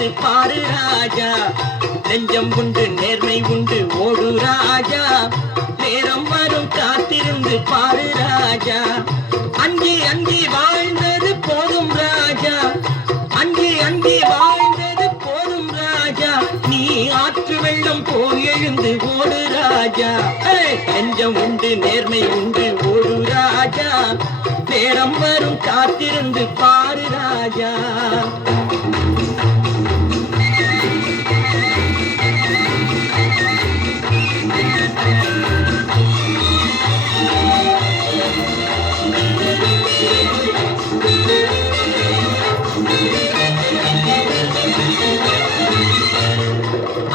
காத்திருந்து பாரு ராஜா. நெஞ்சம் உண்டு நேர்மை உண்டு ஓடு ராஜா. நேரம் வரும் காத்திருந்து பாரு ராஜா. அங்கே அங்கே வாழ்ந்தது போதும் ராஜா. அங்கே அங்கே வாழ்ந்தது போதும் ராஜா. நீ ஆற்று வெள்ளம் போல் எழுந்து ஓடு ராஜா. நெஞ்சம் உண்டு நேர்மை உண்டு ஓடு ராஜா. நேரம் வரும் காத்திருந்து பாரு ராஜா.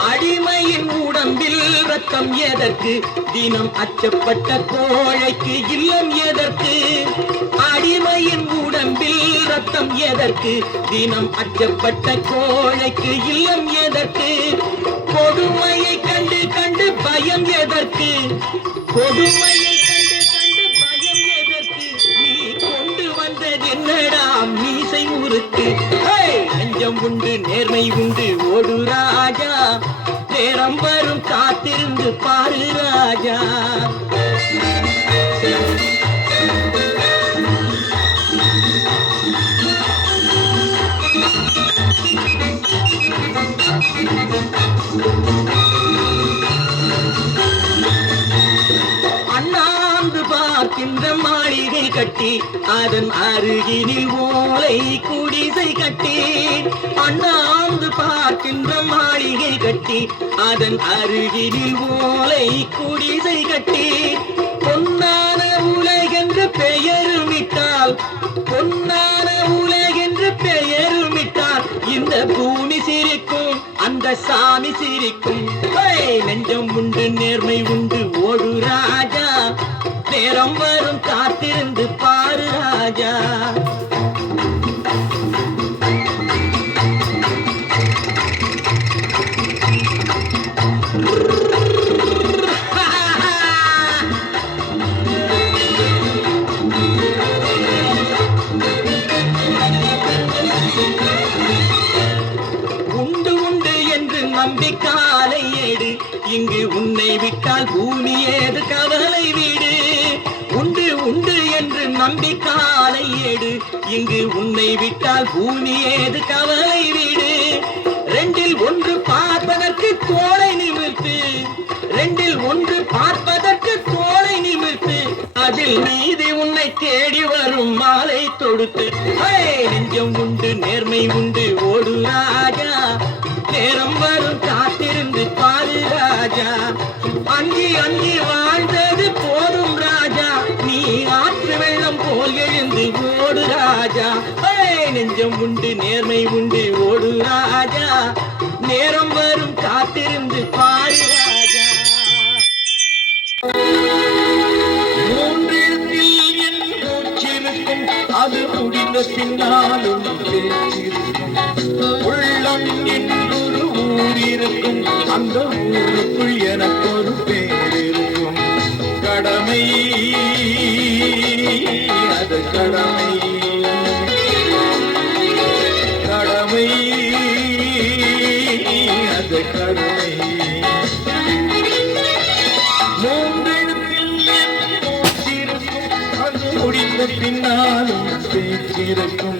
அடிமையின் உடம்பில் ரத்தம் எதற்கு? தினம் அச்சப்பட்ட கோழைக்கு இல்லம் எதற்கு? அடிமையின் உடம்பில் ரத்தம் எதற்கு? தினம் அச்சப்பட்ட கோழைக்கு இல்லம் எதற்கு? கொடுமையை கண்டு கண்டு பயம் எதற்கு? கொடுமையை கண்டு கண்டு பயம் எதற்கு? நீ கொண்டு வந்தது என்னடா மீசை முறுக்கு? நெஞ்சம் உண்டு நேர்மை உண்டு ஓடு ராஜா. நேரம் வரும் காத்திருந்து பாரு ராஜா. அண்ணாந்து பார்க்கின்ற மாளிகை கட்டி அதன் அருகினில் ஓலை குடிசை கட்டி. அண்ணாந்து பார்க்கின்ற மாளிகை கட்டி அதன் அருகினில் ஓலை குடிசை கட்டி. பொன்னான உலகென்று பெயருமிட்டால், பொன்னான உலகென்று பெயருமிட்டால் இந்த பூமி சிரிக்கும், அந்த சாமி சிரிக்கும். நெஞ்சம் உண்டு நேர்மை உண்டு ஓடு ராஜா. நேரம் வரும் காத்திருந்து பாரு ராஜா. உண்டு உண்டு என்று நம்பி காலை ஏடு. இங்கு உன்னை விட்டால் பூமி ஏது கவலை வீடு. உண்டு உண்டு என்று நம்பி காலை ஏடு. இங்கு உன்னை விட்டால் பூமி ஏது கவலை வீடு. ரெண்டில் ஒன்று பார்ப்பதற்கு தோளை நிமிர்த்து. ரெண்டில் ஒன்று பார்ப்பதற்கு தோளை நிமிர்த்து. அதில் நீதி உன்னை தேடி வரும் மாலை தொடுத்து. நெஞ்சம் உண்டு நேர்மை உண்டு ஓடு ராஜா. நேரம் வரும் காத்திருந்து பாரு ராஜா. அங்கி அங்கி வாழ்ந்தது போதும் ராஜா. நீ ஆற்று வெள்ளம் போல் எழுந்து ஓடு ராஜா. நெஞ்சம் உண்டு நேர்மை உண்டு ஓடு ராஜா. நேரம் வரும் காத்திருந்து பாரு ராஜா. மூன்றில் என் மூச்சிருக்கும், அது முடிந்த பின்னாலும் பேச்சிருக்கும். உள்ளம் என்றொரு ஊர் இருக்கும், அந்த ஊருக்குள் எனக்கு ஒரு பேர் இருக்கும். கடமை அது கடமை, கடமை அது கடமை. மூன்றெழுத்தில் என் மூச்சிருக்கும், அது முடிந்த பின்னாலும் பேச்சிருக்கும்.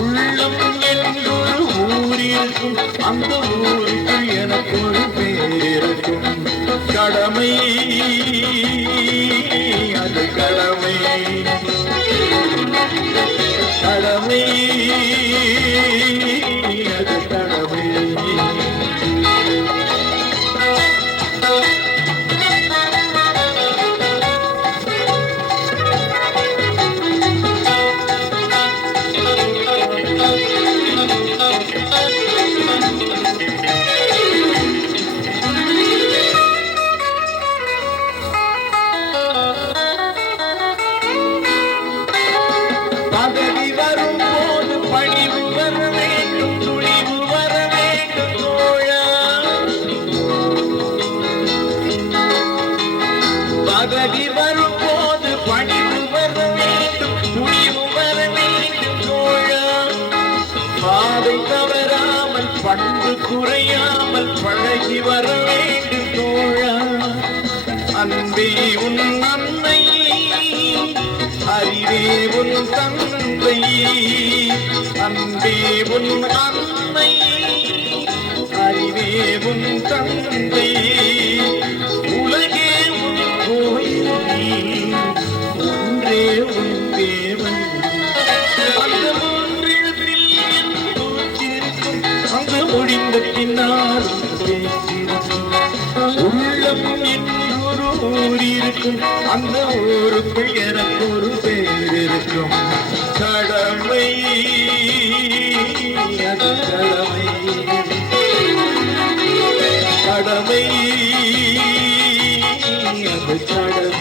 உள்ளம் என்றொரு ஊர் இருக்கும், அந்த ஊருக்குள் எனக்கு ஒரு பேர் இருக்கும். கடமை அது கடமை, கடமை அது கடமை. பதவி வரும்போது பணிவு வர அன்பு குறையாமல் பழகி வர வேண்டும் தோழா. அன்பே உன் அன்னை, அறிவே உன் தந்தை. அன்பே உன் அன்னை, அறிவே உன் தந்தை. உலகே உன் கோயில், ஒன்றே உன் தேவன். அந்த மூன்றெழுத்தில் என் மூச்சிருக்கும், அங்கு முடிந்த பின்னால் உள்ளம் என்றொரு ஊர் இருக்கும், அந்த ஊருக்குள் எனக்கு ஒரு பேர் இருக்கும். கடமை, அது கடமை, கடமை, அது கடமை.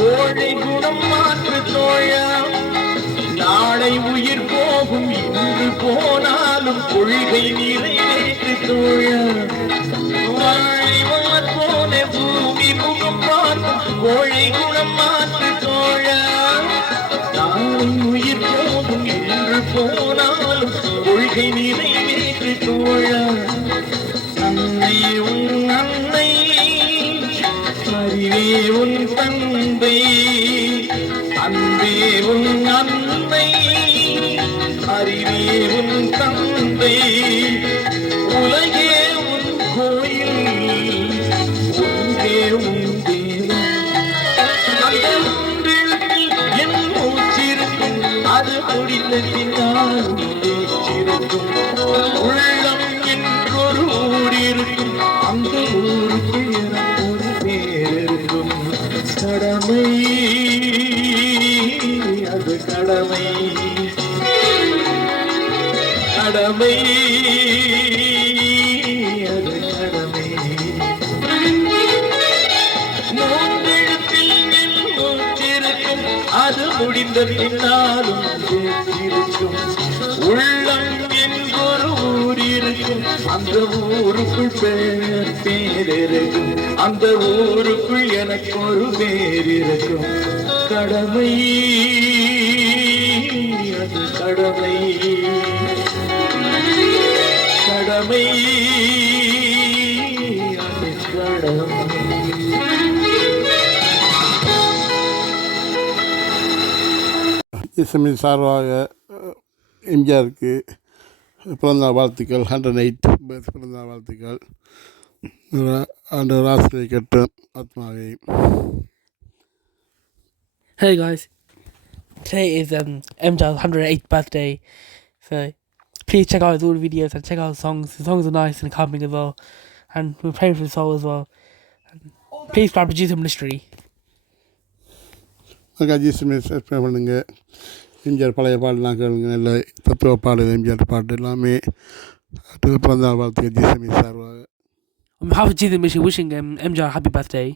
கோழை குணம் மாற்று தோழா. நாளை உயிர் போகும், இன்று போனாலும் கொள்கை நிறைவேற்று தோழா. வாழை மலர் போல பூமி முகம் பார்க்கும் கோழை குணம் மாற்று தோழா. நாளை உயிர் போகும், இன்று போனாலும் கொள்கை நிறைவேற்று தோழா. அன்னை உன் அன்னை, அறிவே உன் தந்தை. அன்பே உன் அன்னை, அறிவே உன் தந்தை. உலகே உன் கோயில், ஒன்றே உன் தேவன். அந்த ஒன்றெழுத்தில் என் மூச்சிருக்கும், அது முடிந்த பின்னால் பேச்சிருக்கும். உள்ளம் என்றொரு ஊர் இருக்கும், அந்த ஊருக்கு எனக்கு ஒரு பேர் இருக்கும். கடமை, அது கடமை, கடமை, அது கடமை. மூன்றெழுத்தில் என் மூச்சிருக்கும், அது முடிந்த பின்னாலும் பேச்சிருக்கும். உள்ளம் என்றொரு ஊர் இருக்கும், அந்த ஊருக்குள் பேர் இருக்கும், அந்த ஊருக்குள் எனக்கு ஒரு பேர் இருக்கும். கடமை, அது கடமை, கடமை, அது கடமை. இசைமின் சார்பாக எம்ஜிஆருக்கு பிறந்தநாள் வாழ்த்துக்கள். 108 பிறந்தநாள் வாழ்த்துக்கள். அந்த ராசியை கட்டும் ஆத்மாவை. Hey guys, today is MJ's 108th birthday, so please check out his old videos and check out his songs. His songs are nice and calming as well, and we're praying for his soul as well. Please subscribe to Jesus Ministry. Subscribe பண்ணுங்க. எம்ஜிஆர் பழைய பாடலாம் கேளுங்க, நல்ல தத்துவ பாடல் எம்ஜிஆர் பாட்டு எல்லாமே. பிறந்தநாள் வாழ்த்துக்கள் ஜிஎஸ்எம்இ சார்பாக. On behalf of Jesus Ministry, wishing MJ a happy birthday.